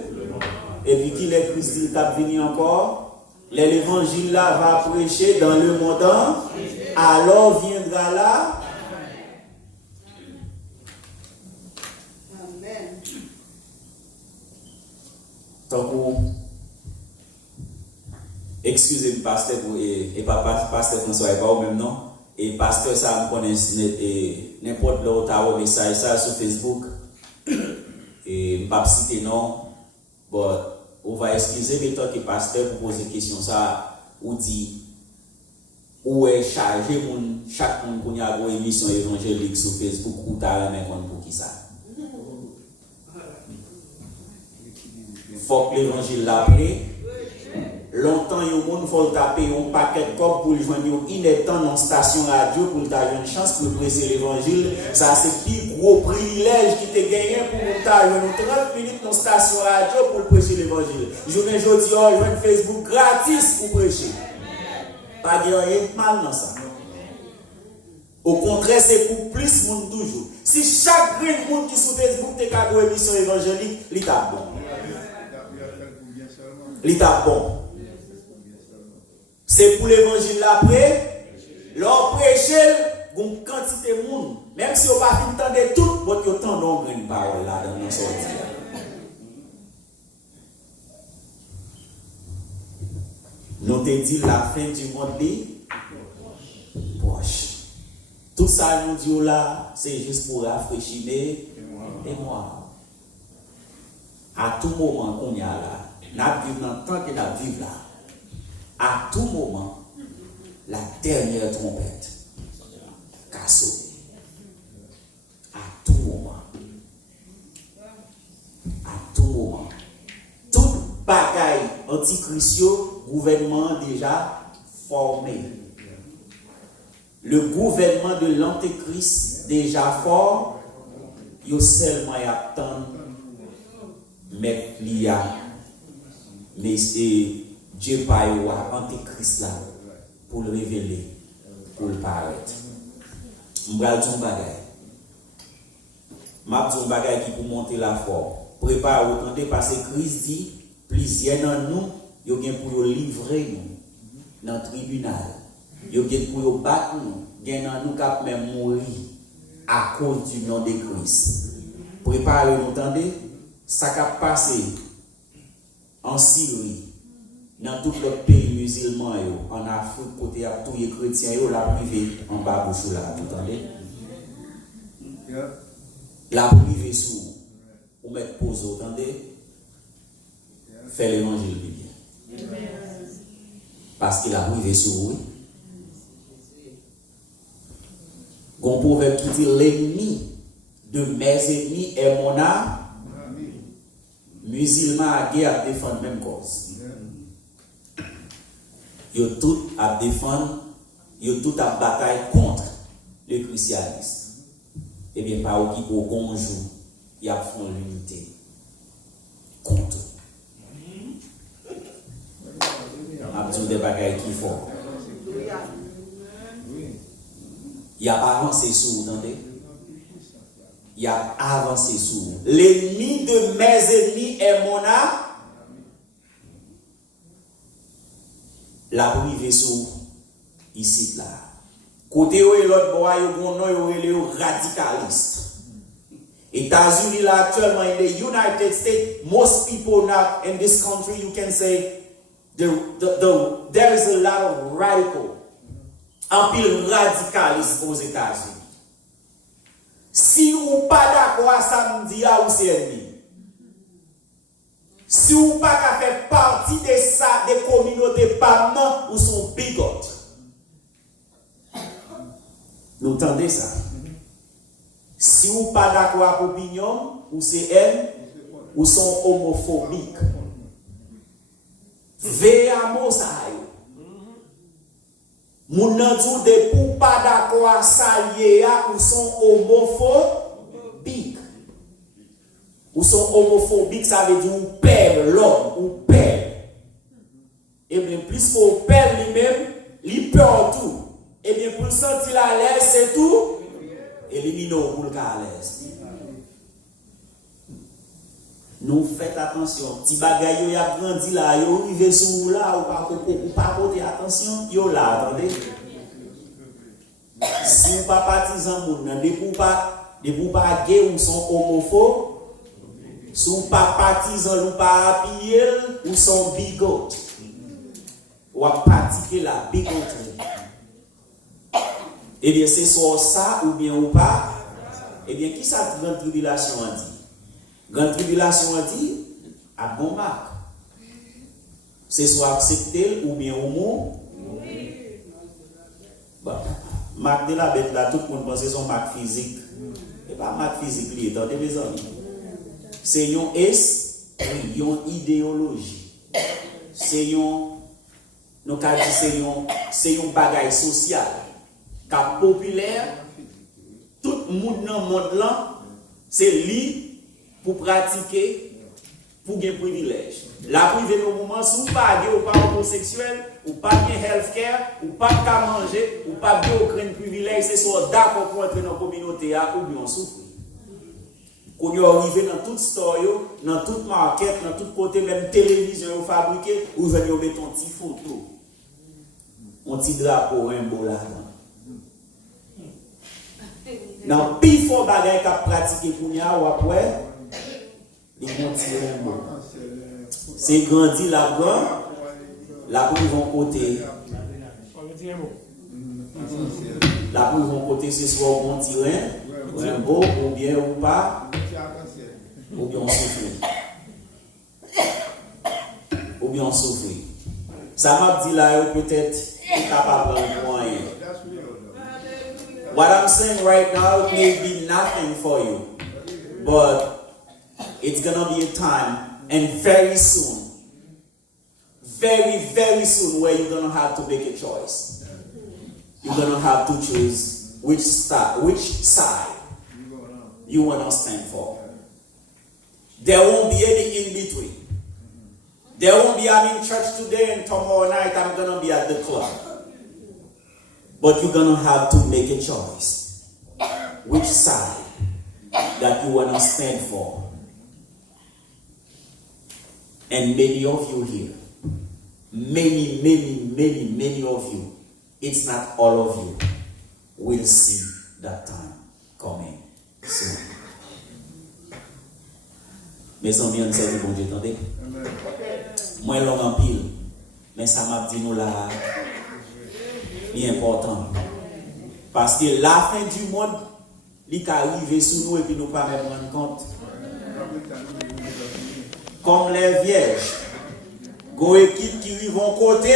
Et puis qu'il est Christ qui va venir encore. L'évangile là va prêcher dans le monde. Alors viendra là. Amen. Donc, excusez-moi, pasteur, et pas pasteur François, et pas au même nom. Et pasteur, ça me connaît n'importe l'autre à message ça sur Facebook. Et je ne vais pas citer non. Bon, on va excuser, mais tant que pasteur pour poser question, ça, ou dit, où est chargé chaque monde qui a une émission évangélique sur Facebook, ou t'as un compte pour qui ça. Faut que l'évangile l'appelle. Longtemps, il y a des gens qui taper un paquet de copes pour joindre une étant dans une station radio pour avoir une chance pour presser l'évangile. Ça, c'est le plus gros privilège qui te gagné pour avoir 30 minutes dans une station radio pour prêcher l'évangile. Je viens aujourd'hui, je joins Facebook gratis pour prêcher. Pas de rien de mal dans ça. Au contraire, c'est pour plus de monde toujours. Si chaque monde qui est sur Facebook te une émission évangélique, il t'a bon. Il t'a bon. C'est pour l'évangile après, leur prêcher, une quantité de monde. Même si on ne va pas entendre tout, mais vous entendez une parole là dans notre sortie. Nous te dit la fin du monde est proche. Tout ça nous dit là, c'est juste pour rafraîchir et moi. À tout moment qu'on y a là, nous vivons dans le temps que nous vivons là. À tout moment, la dernière trompette qu'a sonné. À tout moment. À tout moment. Tout bagaille antichristio, gouvernement déjà formé. Le gouvernement de l'antéchrist déjà fort, il seulement attend mettre l'IA. Mais Dieu pas antéchrist là pour le révéler, pour le paraître. Je vais dire un bagage. Je vais dire un bagage qui pour monter la forme. Préparez-vous, parce que Christ dit, plusieurs d'entre nous, ils ont pour livrer nous dans le tribunal. Ils ont pour battre nous. Il y en a nous qui même mourir à cause du nom de Christ. Préparez-vous, entendez? Ça qui a passé en Syrie, dans tout le pays musulman, en Afrique, côté à tous les chrétiens, la privée en bas bouche là, vous entendez? La privée sous, ou mettre pause, vous entendez? Fait l'évangile bien. Parce qu'il a privé sous, oui. Gon proverbe qui dit l'ennemi de mes ennemis est mon âme. Musulmans à guerre défendent même cause. Ils ont tout à défendre, ils ont tout à bataille contre le christianisme. Eh bien, par au qui au conjour, ils font l'unité contre. Abdou des bagailles qui font. Il a avancé sur vous, entendez? Il a avancé sur vous. L'ennemi de mes ennemis est mon âme. La privée sur ici là. Côté où est l'autre bois, il est radicaliste. États-Unis là actuellement in the United States, most people now in this country you can say there is a lot of radical. Un pile radicaliste aux États-Unis. Si vous pas d'accord à ça, me dit ou c'est ennemi. Si vous pas faire partie de ça, des communautés pas ou sont bigotes. Vous entendez ça? Si vous pas d'accord avec l'opinion, ou c'est haine, ou sont homophobiques. Véamo ça. Moun nan djou de pou pas d'accord à ça ou sont homophobiques. Ou sont homophobiques, ça veut dire ou perd l'homme, ou perd. Et bien plus qu'on perd lui-même, il perd tout. Et bien pour le sentir à l'aise, c'est tout. Éliminons pour le cas à l'aise. nous faites attention. Petit bagay yo y a grandi là, yo arrivé sous là ou pas porter attention, yo là, attendez. Si vous pas partisan moun, de vous pas gay ou sont homophobe, si vous pas partisan ou pas appuyé ou sont bigot. Ou à pratiquer la bigoterie. Eh bien, c'est soit ça ou bien ou pas. Eh bien, qui ça grande tribulation a dit? Grande tribulation a dit, à bon marque. C'est soit accepter ou bien au mot. Bon, marque de la bête là, tout le monde pense que c'est son marque physique. Et pas marque physique, lié, attendez mes amis. C'est une esprit, une idéologie. C'est une. Nous avons dit c'est un bagage social, car populaire, tout le monde dans le monde là, c'est lui pour pratiquer, pour gagner privilège. La privé au moment où vous pas ou pas homosexuel, ou pas bien healthcare, ou pas qu'à manger, ou pas bien aucun privilège, c'est soit d'accord pour entrer dans la communauté ou bien souffrir. Quand vous arrivez dans toute store, dans toute market, dans tout côté, même télévision vous fabriquez, vous venez mettre un petit photo. Un petit drapeau, un beau là. Dans le plus fort bagage qu'a pratiqué pour nous, ou après, ils vont tirer un beau. C'est grandi là-bas, là où ils vont côté. Là où ils vont côté, c'est soit on vont tirer un beau, ou bien ou pas, ou bien on souffre. Ou bien on souffre. Ça m'a dit là, peut-être. What I'm saying right now may be nothing for you, but it's gonna be a time, and very soon, very soon, where you're gonna have to make a choice. You're gonna have to choose which side you wanna stand for. There won't be any in between. There won't be, I'm in church today and tomorrow night I'm going to be at the club. But you're going to have to make a choice. Which side that you want to stand for. And many of you here, many of you, it's not all of you, will see that time coming soon. Mes amis, on sait bon Dieu, attendez. Moi, l'homme en pile, mais ça m'a dit nous là, c'est important. Parce que la fin du monde, il arrive sur nous et puis nous ne pas même rendre compte. Comme les vierges, go équipe qui vont côté,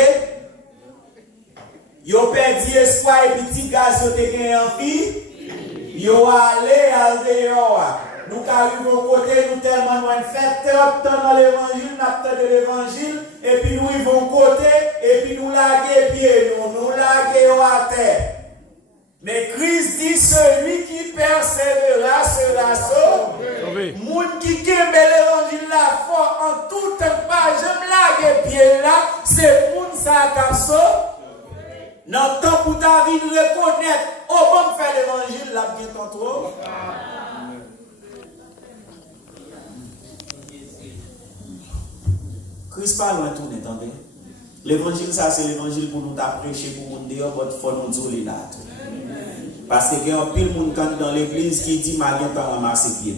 yo perdu espoir et petit gaz yo te gagné en fille, yo allé al dehors. Nous arrivons au côté, nous tellement nous fait dans l'évangile, nous de l'évangile, et puis nous arrivons au côté, et puis nous laguer pieds, nous laguer à terre. Mais Christ dit, celui qui persévérera sera sauvé. Moun qui kembe l'évangile la fort en tout temps, pas je laguer pieds là, c'est moun ça qui sauvé. Dans le temps pour ta vie de reconnaître, au bon faire l'évangile, là, bien contrôle. Christ pas loin tourner, attendez. L'évangile, ça, c'est l'évangile pour nous prêcher pour nous dire, il faut nous dire là. Parce qu'il y a un pile de monde dans l'église qui dit, ma guette en ramasser pied.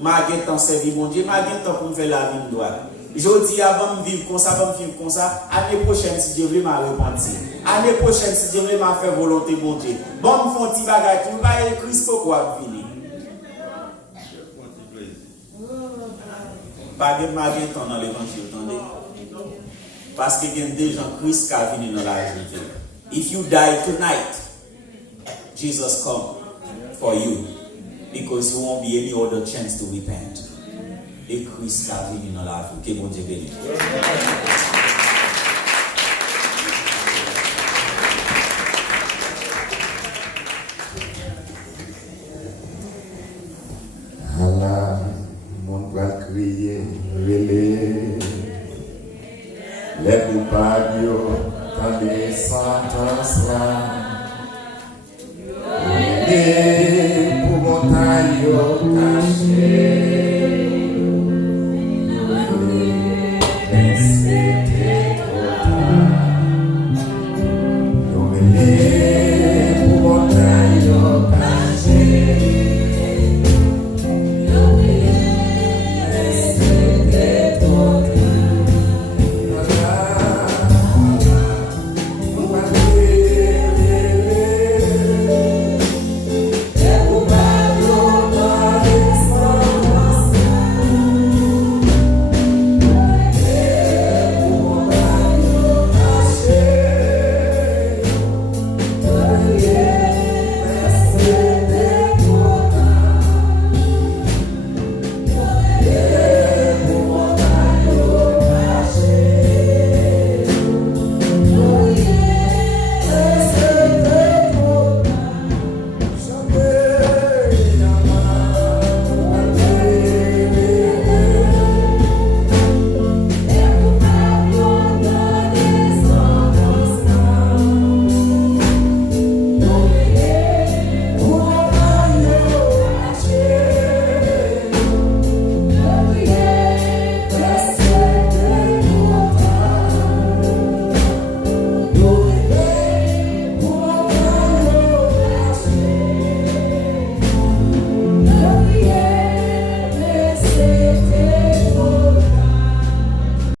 Ma guette en servir mon Dieu, ma guette en pour me faire la vie de droite. Je dis, avant de vivre comme ça, année prochaine, si Dieu veut, m'a repentir. Année prochaine, si Dieu veut, m'a faire volonté, mon Dieu. Bon, me font petit bagage, tu vas y Christ pourquoi venir. Pas de magie dans l'évangile, attendez. Parce qu'il y a des gens Christ qui sont venus dans la vie. If you die tonight, Jesus come for you because you won't be any other chance to repent. Et Christ qui est venu dans la vie. Que bon Dieu bénisse. Allah, mon va crier, relais. Les coupables, dans les sentences là. Pour montagne,